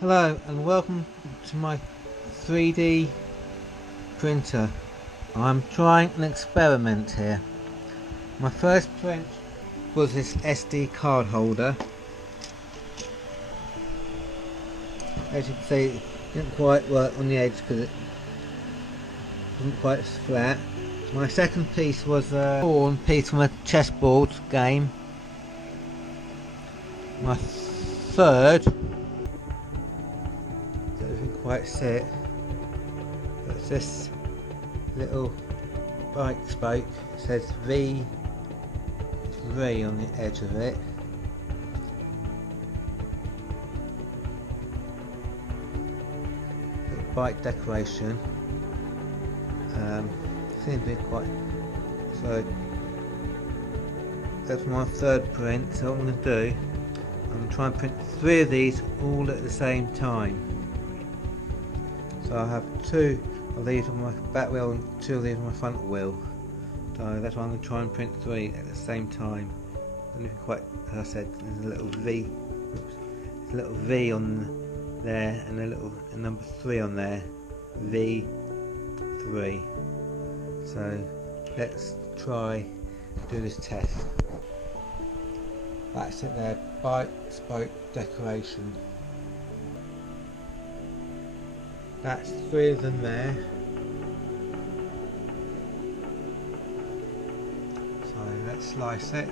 Hello and welcome to my 3D printer. I'm trying an experiment here. My first print was this SD card holder. As you can see, it didn't quite work on the edge because it wasn't quite flat. My second piece was a torn piece from a chessboard game. My third doesn't quite sit. It's this little bike spoke. It says V3 on the edge of it. Little bike decoration. Seems to be quite. So that's my third print. So what I'm going to do, I'm going to try and print 3 of these all at the same time. So I have 2 of these on my back wheel and 2 of these on my front wheel. So that's why I'm going to try and print 3 at the same time. And if quite, as I said, there's a little V. Oops, there's a little V on there and a little number 3 on there. V3. So let's try do this test. That's it there. Bike spoke decoration. That's 3 of them there. So let's slice it.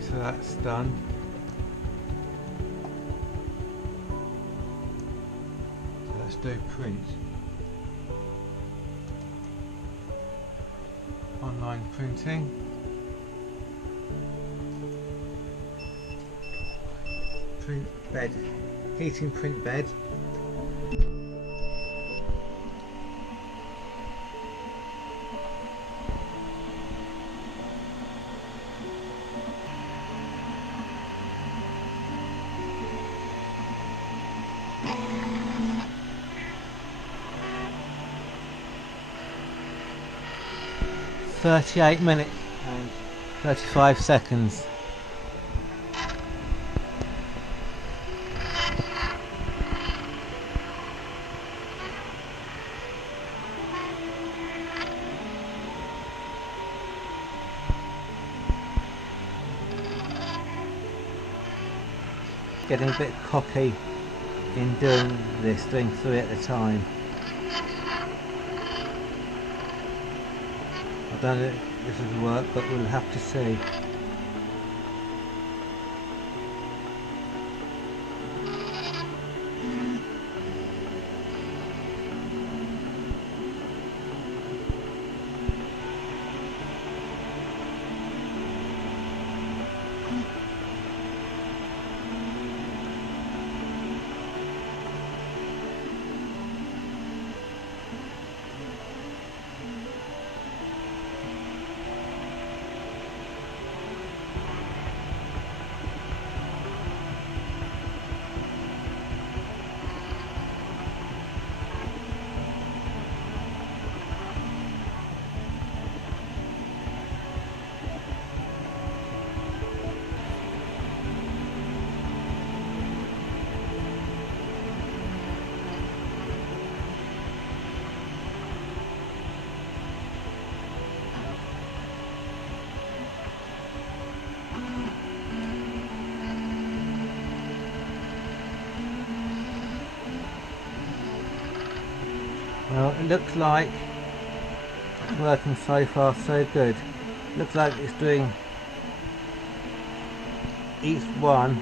So that's done. So let's do print. Online printing. Print bed. Heating print bed. "38 minutes and 35 seconds. Getting a bit cocky in doing 3 at a time. I don't know if this will work, but we'll have to see. Well, it looks like it's working so far so good. Looks like it's doing each one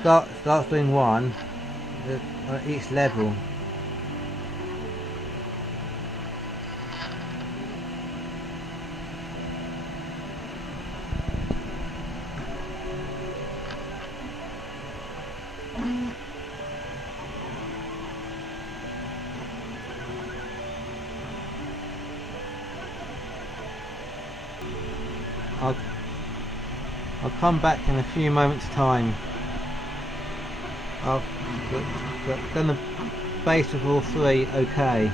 starts doing one at each level. I'll come back in a few moments time. I've done the base of all three okay,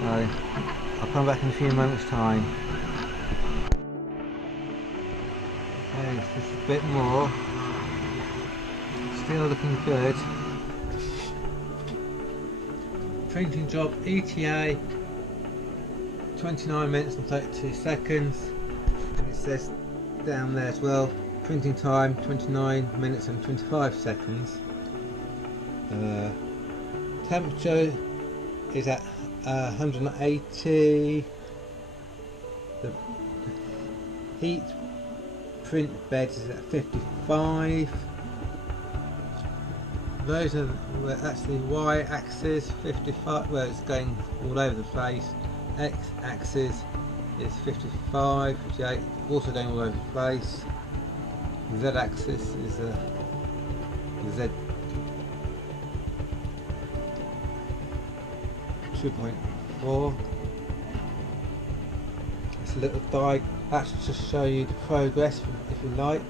so I'll come back in a few moments time. Okay, it's just a bit more, still looking good. Printing job ETA 29 minutes and 32 seconds, and it says down there as well, printing time 29 minutes and 25 seconds. Temperature is at 180. The heat print bed is at 55. Those are, that's the Y axis, 55, where it's going all over the place. X axis is 55, 58, also going all over the place. The Z axis is the Z 2.4. It's a little diagram, that's to show you the progress if you like.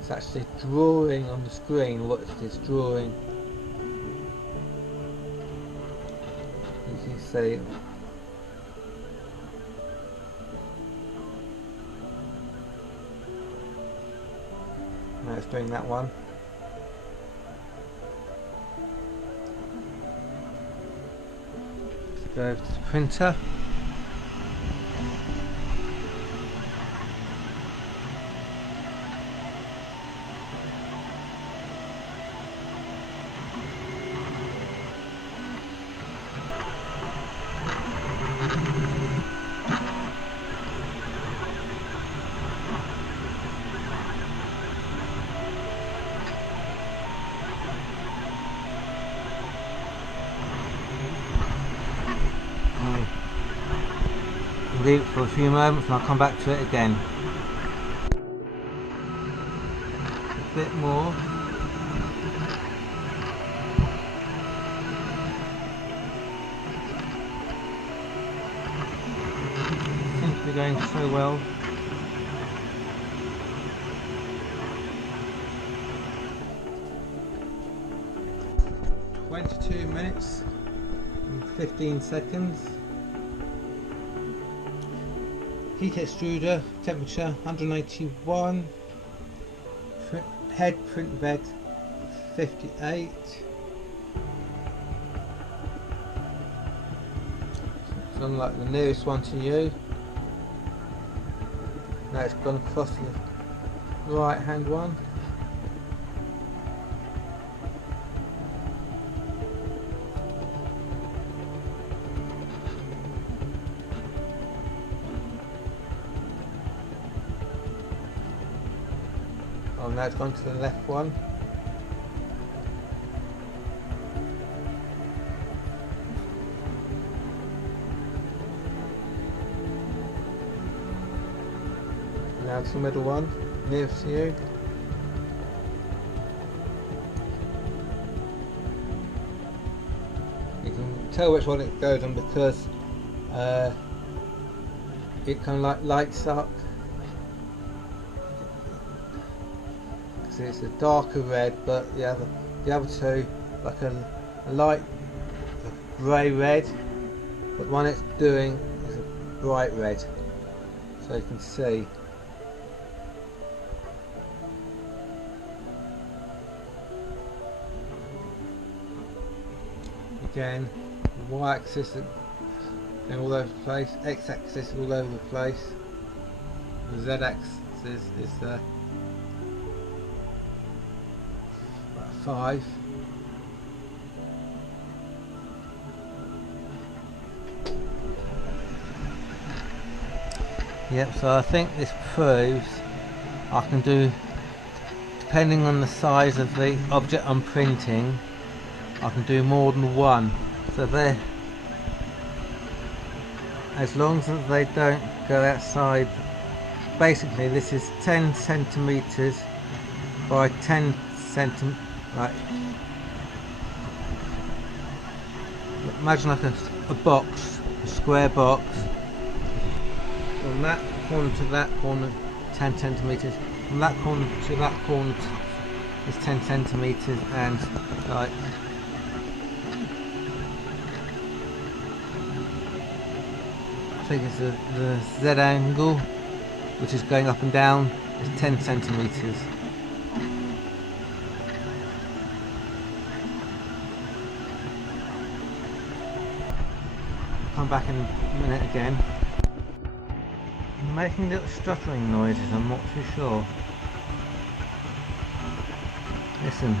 It's actually drawing on the screen what it's drawing. You can see. Now it's doing that one. Let's go over to the printer. Leave it for a few moments and I'll come back to it again. A bit more. Seems to be going so well. "22 minutes and 15 seconds. Heat extruder, temperature 181, head print bed 58. So like the nearest one to you. Now it's gone across to the right hand one. Oh, now it's gone to the left one. Now to the middle one, nearest to you. You can tell which one it goes on because it kind of like lights up. It's a darker red, but the other two like a light grey red, but one it's doing is a bright red, so you can see. Again, the Y axis going all over the place, X axis all over the place, the Z axis is 5. Yep, so I think this proves I can do, depending on the size of the object I'm printing, I can do more than one. So they, as long as they don't go outside, basically this is 10 centimeters by 10 centimeters, like, imagine like a box, a square box, from that corner to that corner 10 centimeters, from that corner to that corner is 10 centimeters, and like I think it's the Z angle, which is going up and down, is 10 centimeters. Come back in a minute again. I'm making little stuttering noises, I'm not too sure. Listen.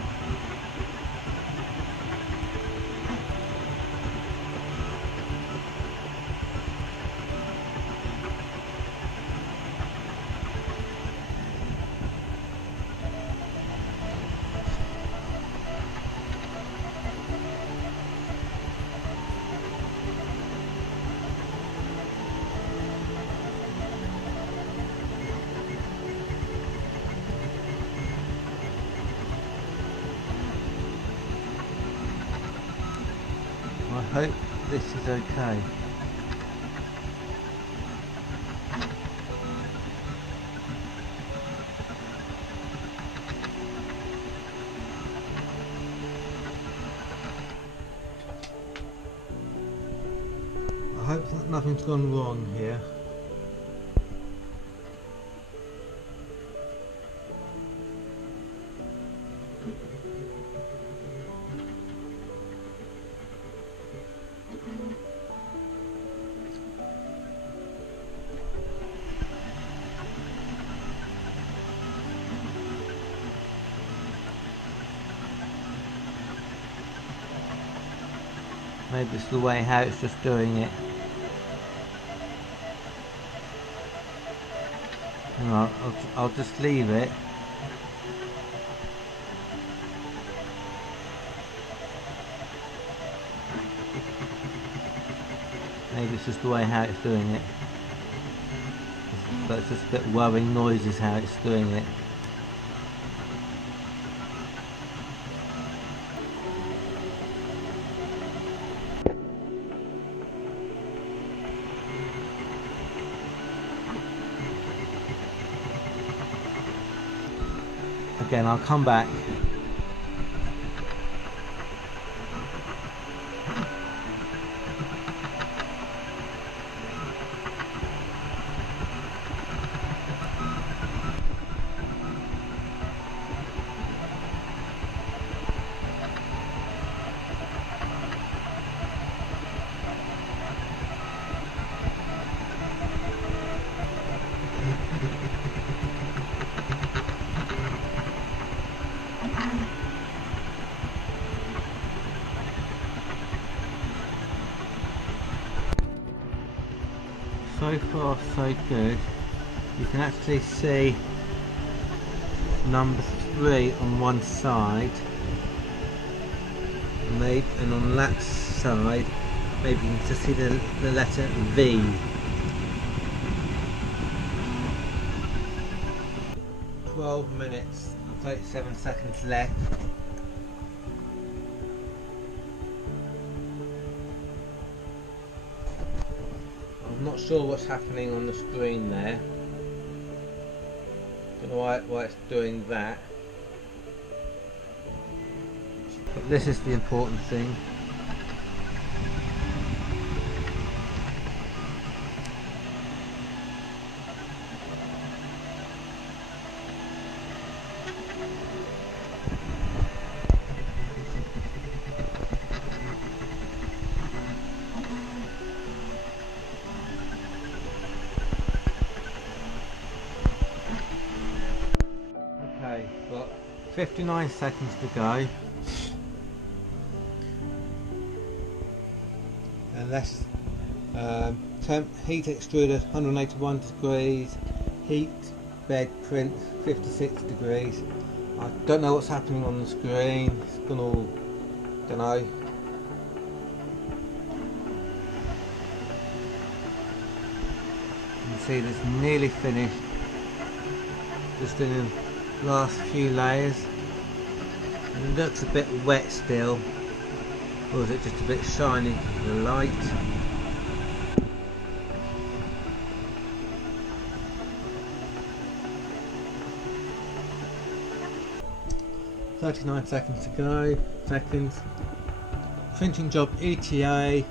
I hope this is okay. I hope that nothing's gone wrong here. Maybe it's the way how it's just doing it. No, I'll just leave it. Maybe it's just the way how it's doing it. But it's just a bit worrying noises how it's doing it. Again, I'll come back. So far so good. You can actually see number 3 on one side, maybe, and on that side maybe you can just see the letter V. "12 minutes and 37 seconds left." I'm not sure what's happening on the screen there. Don't know why it's doing that. But this is the important thing. Okay, got 59 seconds to go. And that's heat extruder 181 degrees, heat bed print 56 degrees. I don't know what's happening on the screen. It's gone all Don't know. You can see that's nearly finished. Just doing the last few layers. It looks a bit wet still. Or is it just a bit shiny because of the light? "39 seconds to go. Printing job ETA.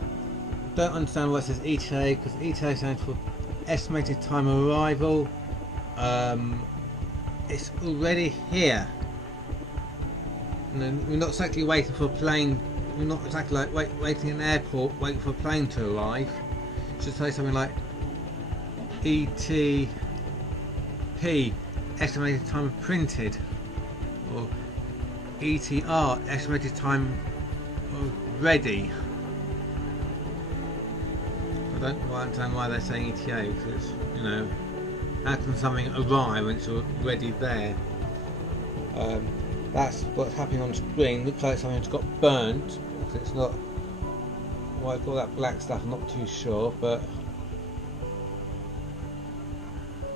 Don't understand why it says ETA, because ETA stands for estimated time of arrival. It's already here. And we're not exactly waiting for a plane. We're not exactly like waiting in an airport, waiting for a plane to arrive. It should say something like ETP, estimated time of printed, or ETR, estimated time of ready. I don't quite understand why they're saying ETA, because, you know, how can something arrive when it's already there? That's what's happening on screen. Looks like something's got burnt. It's not. Why it's got all that black stuff, I'm not too sure, but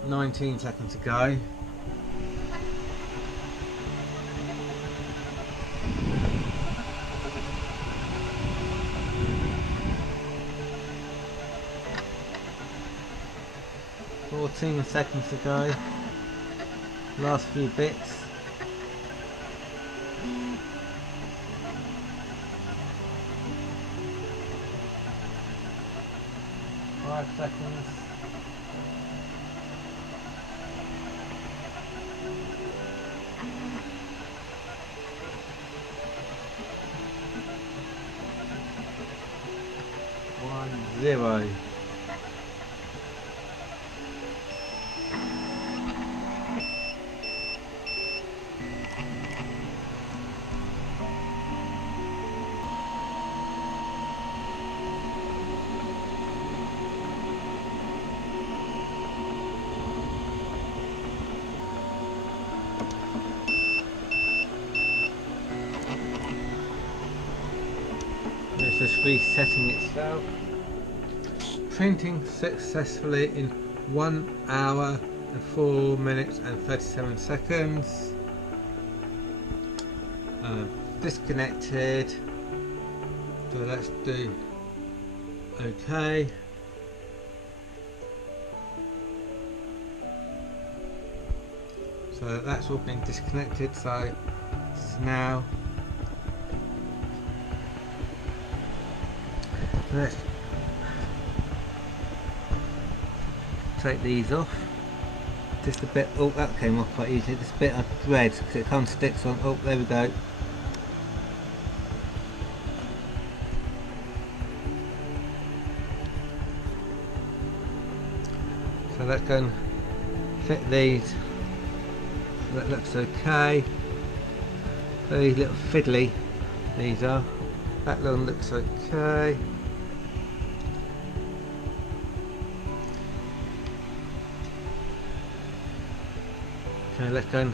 19 seconds to go. "14 seconds to go. Last few bits. "5 seconds. "1, 0. It's just resetting itself. Printing successfully in 1 hour and 4 minutes and 37 seconds. Disconnected. So let's do OK. So that's all been disconnected. So this is now. Let's take these off. Just a bit. Oh, that came off quite easily. This bit of thread, because it kind of sticks on. Oh, there we go. So let's go and fit these. That looks okay. Very little fiddly these are. That one looks okay. Okay, let's go and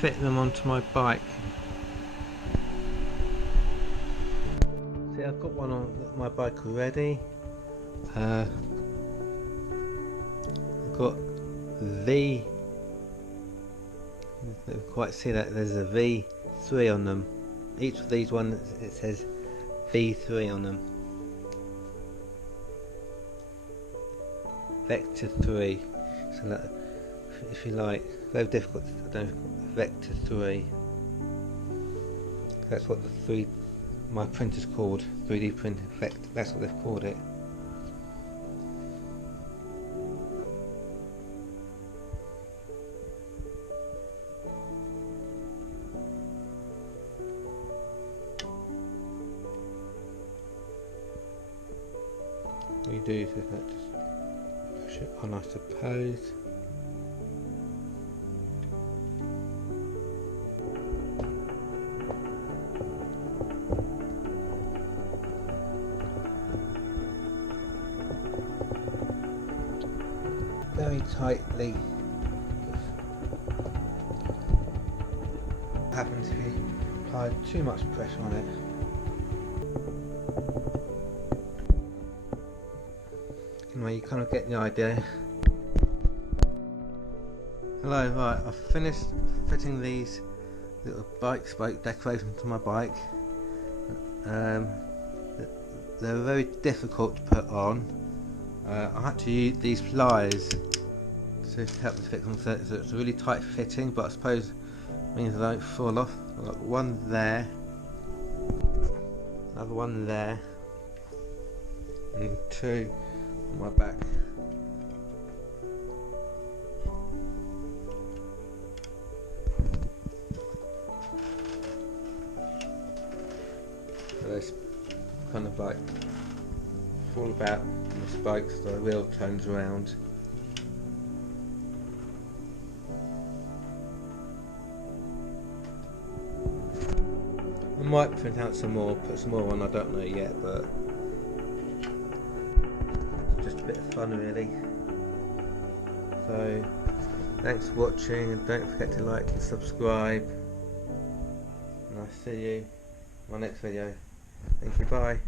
fit them onto my bike. See, I've got one on my bike already. I've got V. You don't quite see that there's a V3 on them. Each of these ones, it says V3 on them. Vector 3. So that, if you like, very difficult. I don't know, Vector 3. That's what my printer's called. 3D printer Vector. That's what they've called it. What you do is just push it on, I suppose. Very tightly. What happens if you apply too much pressure on it? anyway, you kind of get the idea. Hello, right, I've finished fitting these little bike spoke decorations to my bike. They're very difficult to put on. I had to use these pliers to help me fix them, so it's a really tight fitting, but I suppose it means they don't fall off. I've got one there, another one there, and two on my back. So they kind of like fall about on the spokes, so the wheel turns around. I might print out some more, put some more on, I don't know yet, but it's just a bit of fun really. So thanks for watching, and don't forget to like and subscribe, and I'll see you in my next video. Thank you, bye.